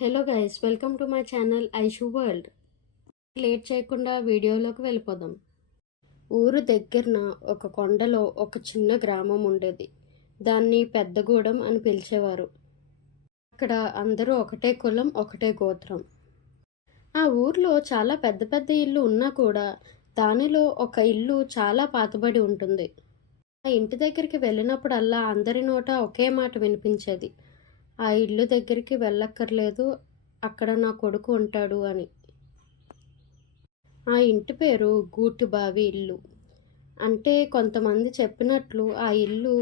Hello guys, welcome to my channel Aishu world. Late చేయకుండా వీడియోలోకి వెళ్ళిపోదాం. ఊరు దగ్గరన ఒక కొండలో ఒక చిన్న గ్రామం ఉండేది. దాన్ని పెద్దగూడెం అని పిలిచేవారు. అక్కడ అందరూ ఒకటే కులం, ఒకటే గోత్రం. ఆ ఊర్లో చాలా పెద్ద పెద్ద ఇల్లు ఉన్నా కూడా దానిలో ఒక ఇల్లు చాలా పాతబడి ఉంటుంది. ఆ ఇంటి దగ్గరికి వెళ్ళినప్పుడల్లా అందరి నోట ఒకే మాట వినిపించేది: ఆ ఇల్లు దగ్గరికి వెళ్ళక్కర్లేదు, అక్కడ నా కొడుకు ఉంటాడు అని. ఆ ఇంటి పేరు గూటుబావి ఇల్లు. అంటే కొంతమంది చెప్పినట్లు ఆ ఇల్లు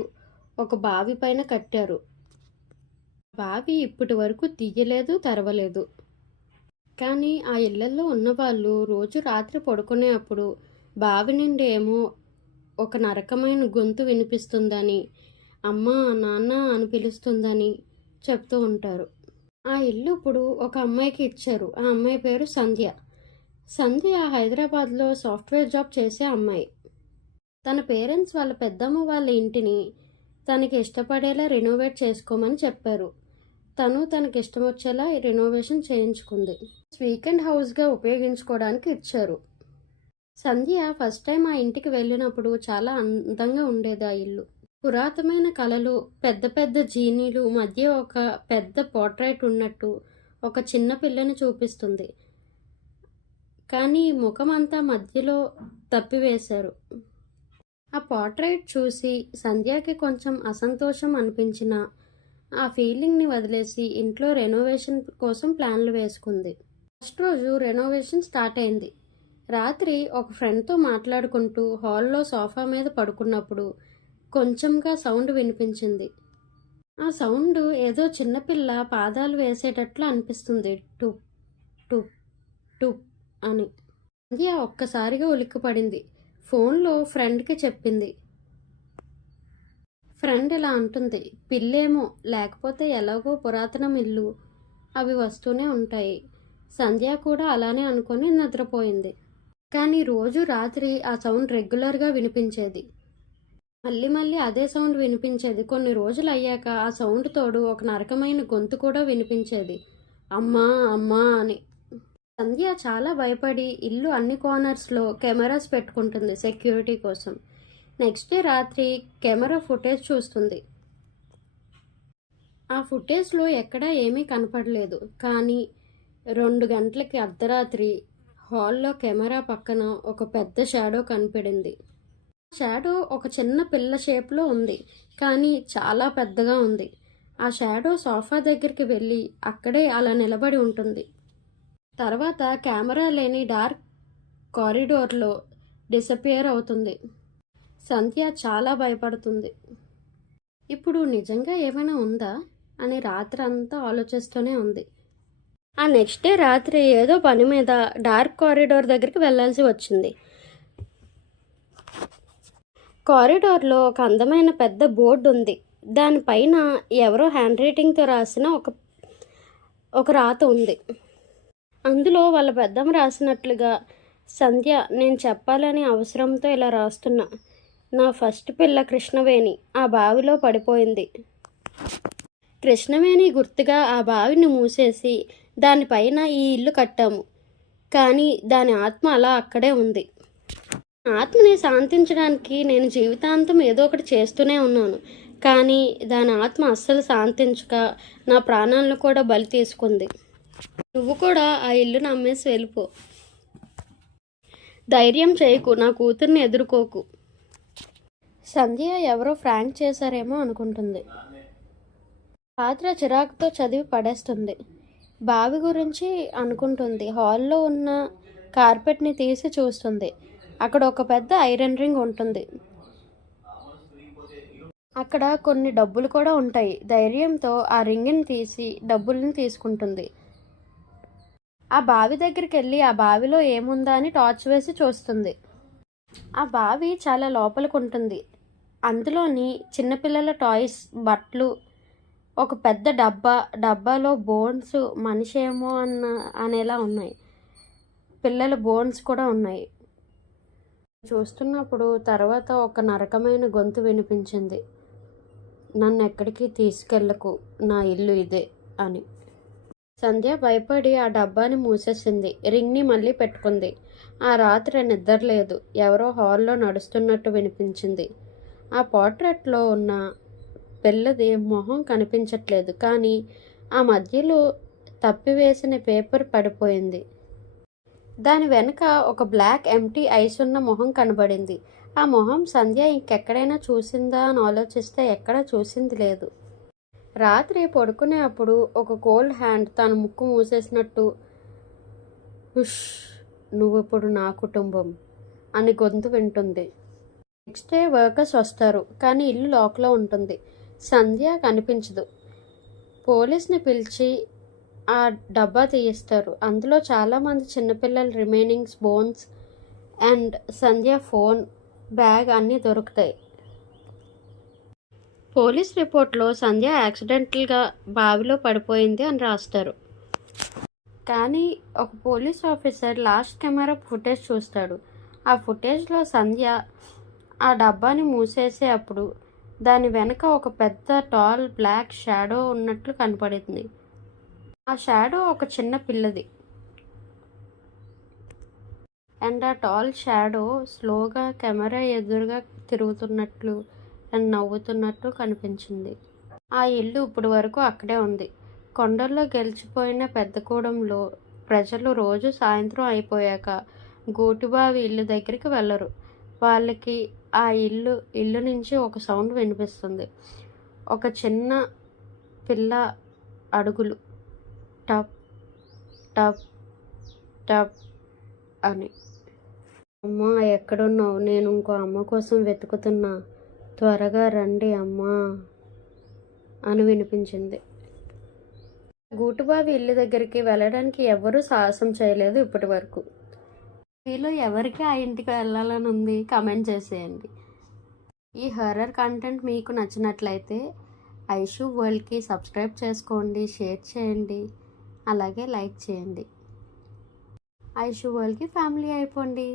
ఒక బావి పైన కట్టారు. బావి ఇప్పటి వరకు తీయలేదు, తెరవలేదు. కానీ ఆ ఇళ్లలో ఉన్నవాళ్ళు రోజు రాత్రి పడుకునేటప్పుడు బావి నుండి ఏమో ఒక నరకమైన గొంతు వినిపిస్తుందని, అమ్మ నాన్న అని పిలుస్తుందని చెప్తూ ఉంటారు. ఆ ఇల్లు ఇప్పుడు ఒక అమ్మాయికి ఇచ్చారు. ఆ అమ్మాయి పేరు సంధ్య. సంధ్య హైదరాబాద్లో సాఫ్ట్వేర్ జాబ్ చేసే అమ్మాయి. తన పేరెంట్స్ వాళ్ళ పెద్దమ్మ వాళ్ళ ఇంటిని తనకి ఇష్టపడేలా రెనోవేట్ చేసుకోమని చెప్పారు. తను తనకి ఇష్టం వచ్చేలా రెనోవేషన్ చేయించుకుంది. వీకెండ్ హౌస్గా ఉపయోగించుకోవడానికి ఇచ్చారు. సంధ్య ఫస్ట్ టైం ఆ ఇంటికి వెళ్ళినప్పుడు చాలా అందంగా ఉండేది ఆ ఇల్లు. పురాతనమైన కళలు, పెద్ద పెద్ద జీనీలు మధ్య ఒక పెద్ద పోర్ట్రైట్ ఉన్నట్టు ఒక చిన్న పిల్లని చూపిస్తుంది. కానీ ముఖం అంతా మధ్యలో తప్పివేశారు. ఆ పోర్ట్రైట్ చూసి సంధ్యకి కొంచెం అసంతోషం అనిపించిన ఆ ఫీలింగ్ని వదిలేసి ఇంట్లో రెనోవేషన్ కోసం ప్లాన్లు వేసుకుంది. ఫస్ట్ రోజు రెనోవేషన్ స్టార్ట్ అయింది. రాత్రి ఒక ఫ్రెండ్తో మాట్లాడుకుంటూ హాల్లో సోఫా మీద పడుకున్నప్పుడు కొంచెంగా సౌండ్ వినిపించింది. ఆ సౌండ్ ఏదో చిన్నపిల్ల పాదాలు వేసేటట్లు అనిపిస్తుంది. టుప్ టుప్ టుప్ అని. సంధ్య ఒక్కసారిగా ఉలిక్కిపడింది. ఫోన్లో ఫ్రెండ్కి చెప్పింది. ఫ్రెండ్ ఇలా అంటుంది: పిల్లేమో, లేకపోతే ఎలాగో పురాతనం ఇల్లు, అవి వస్తూనే ఉంటాయి. సంధ్య కూడా అలానే అనుకొని నిద్రపోయింది. కానీ రోజు రాత్రి ఆ సౌండ్ రెగ్యులర్గా వినిపించేది. మళ్ళీ మళ్ళీ అదే సౌండ్ వినిపించేది. కొన్ని రోజులు అయ్యాక ఆ సౌండ్ తోడు ఒక నరకమైన గొంతు కూడా వినిపించేది: అమ్మా అమ్మా అని. సంధ్య చాలా భయపడి ఇల్లు అన్ని కార్నర్స్లో కెమెరాస్ పెట్టుకుంటుంది సెక్యూరిటీ కోసం. నెక్స్ట్ డే రాత్రి కెమెరా ఫుటేజ్ చూస్తుంది. ఆ ఫుటేజ్లో ఎక్కడా ఏమీ కనపడలేదు. కానీ 2 గంటలకి అర్ధరాత్రి హాల్లో కెమెరా పక్కన ఒక పెద్ద షాడో కనపడింది. షాడో ఒక చిన్న పిల్ల షేప్లో ఉంది, కానీ చాలా పెద్దగా ఉంది. ఆ షాడో సోఫా దగ్గరికి వెళ్ళి అక్కడే అలా నిలబడి ఉంటుంది. తర్వాత కెమెరా లేని డార్క్ కారిడోర్లో డిసపియర్ అవుతుంది. సంధ్య చాలా భయపడుతుంది. ఇప్పుడు నిజంగా ఏమైనా ఉందా అని రాత్రి అంతా ఆలోచిస్తూనే ఉంది. ఆ నెక్స్ట్ డే రాత్రి ఏదో పని మీద డార్క్ కారిడోర్ దగ్గరికి వెళ్ళాల్సి వచ్చింది. కారిడార్లో ఒక అందమైన పెద్ద బోర్డు ఉంది. దానిపైన ఎవరో హ్యాండ్ రైటింగ్తో రాసిన ఒక రాత ఉంది. అందులో వాళ్ళ పెద్దమ్మ రాసినట్లుగా: సంధ్య, నేను చెప్పాలని అవసరంతో ఇలా రాస్తున్నా. నా ఫస్ట్ పిల్ల కృష్ణవేణి ఆ బావిలో పడిపోయింది. కృష్ణవేణి గుర్తుగా ఆ బావిని మూసేసి దానిపైన ఈ ఇల్లు కట్టాము. కానీ దాని ఆత్మ అలా అక్కడే ఉంది. ఆత్మని శాంతించడానికి నేను జీవితాంతం ఏదో ఒకటి చేస్తూనే ఉన్నాను. కానీ దాని ఆత్మ అస్సలు శాంతించక నా ప్రాణాలను కూడా బలి తీసుకుంది. నువ్వు కూడా ఆ ఇల్లును అమ్మేసి వెళ్ళిపో. ధైర్యం చేయకు, నా కూతుర్ని ఎదుర్కోకు. సంధ్య ఎవరో ఫ్రాంక్ చేశారేమో అనుకుంటుంది. పాత్ర చిరాకుతో చదివి పడేస్తుంది. బావి గురించి అనుకుంటుంది. హాల్లో ఉన్న కార్పెట్ని తీసి చూస్తుంది. అక్కడ ఒక పెద్ద ఐరన్ రింగ్ ఉంటుంది. అక్కడ కొన్ని డబ్బులు కూడా ఉంటాయి. ధైర్యంతో ఆ రింగ్ని తీసి డబ్బుల్ని తీసుకుంటుంది. ఆ బావి దగ్గరికి వెళ్ళి ఆ బావిలో ఏముందా అని టార్చ్ వేసి చూస్తుంది. ఆ బావి చాలా లోపలికి ఉంటుంది. అందులోని చిన్నపిల్లల టాయ్స్, బట్టలు, ఒక పెద్ద డబ్బాలో బోన్స్, మనిషి ఏమో అనేలా ఉన్నాయి. పిల్లల బోన్స్ కూడా ఉన్నాయి. చూస్తున్నప్పుడు తర్వాత ఒక నరకమైన గొంతు వినిపించింది: నన్ను ఎక్కడికి తీసుకెళ్ళకు, నా ఇల్లు ఇదే అని. సంధ్య భయపడి ఆ డబ్బాని మూసేసింది. రింగ్ని మళ్ళీ పెట్టుకుంది. ఆ రాత్రి నిద్రలేదు. ఎవరో హాల్లో నడుస్తున్నట్టు వినిపించింది. ఆ పోర్ట్రేట్లో ఉన్న పిల్లది మొహం కనిపించట్లేదు, కానీ ఆ మధ్యలో తప్పివేసిన పేపర్ పడిపోయింది. దాని వెనుక ఒక బ్లాక్ ఎంటీ ఐస్ ఉన్న మొహం కనబడింది. ఆ మొహం సంధ్య ఇంకెక్కడైనా చూసిందా అని ఆలోచిస్తే ఎక్కడా చూసింది లేదు. రాత్రి పడుకునే అప్పుడు ఒక కోల్డ్ హ్యాండ్ తన ముక్కు మూసేసినట్టు, హుష్, నువ్విప్పుడు నా కుటుంబం అని గొంతు వింటుంది. నెక్స్ట్ డే వర్కర్స్ వస్తారు, కానీ ఇల్లు లాక్లో ఉంటుంది. సంధ్య కనిపించదు. పోలీస్ని పిలిచి ఆ డబ్బా తీయిస్తారు. అందులో చాలామంది చిన్నపిల్లల remainings, bones and Sandhya phone, bag అన్నీ దొరుకుతాయి. పోలీస్ రిపోర్ట్లో సంధ్య యాక్సిడెంటల్గా బావిలో పడిపోయింది అని రాస్తారు. కానీ ఒక police officer last camera footage చూస్తాడు. ఆ ఫుటేజ్లో సంధ్య ఆ డబ్బాని మూసేసే అప్పుడు దాని వెనక ఒక పెద్ద టాల్ బ్లాక్ షాడో ఉన్నట్లు కనపడింది. ఆ షాడో ఒక చిన్న పిల్లది. అండ్ ఆ టాల్ షాడో స్లోగా కెమెరా ఎదురుగా తిరుగుతున్నట్లు అండ్ నవ్వుతున్నట్టు కనిపించింది. ఆ ఇల్లు ఇప్పటి వరకు అక్కడే ఉంది. కొండల్లో గెలిచిపోయిన పెద్దగూడెంలో ప్రజలు రోజు సాయంత్రం అయిపోయాక గోటుబావి ఇల్లు దగ్గరికి వెళ్ళరు. వాళ్ళకి ఆ ఇల్లు నుంచి ఒక సౌండ్ వినిపిస్తుంది. ఒక చిన్న పిల్ల అడుగులు, టప్ టప్ టప్ అని. అమ్మా, ఎక్కడున్నావు? నేను ఇంకో అమ్మ కోసం వెతుకుతున్నా, త్వరగా రండి అమ్మా అని వినిపించింది. గూటుబావి ఇల్లు దగ్గరికి వెళ్ళడానికి ఎవరూ సాహసం చేయలేదు ఇప్పటి వరకు. మీలో ఎవరికి ఆ ఇంటికి వెళ్ళాలని ఉంది కమెంట్ చేసేయండి. ఈ హర్రర్ కంటెంట్ మీకు నచ్చినట్లయితే ఐషు వరల్డ్కి సబ్స్క్రైబ్ చేసుకోండి, షేర్ చేయండి, అలాగే లైక్ చేయండి. ఐషు వరల్డ్కి ఫ్యామిలీ అయిపోండి.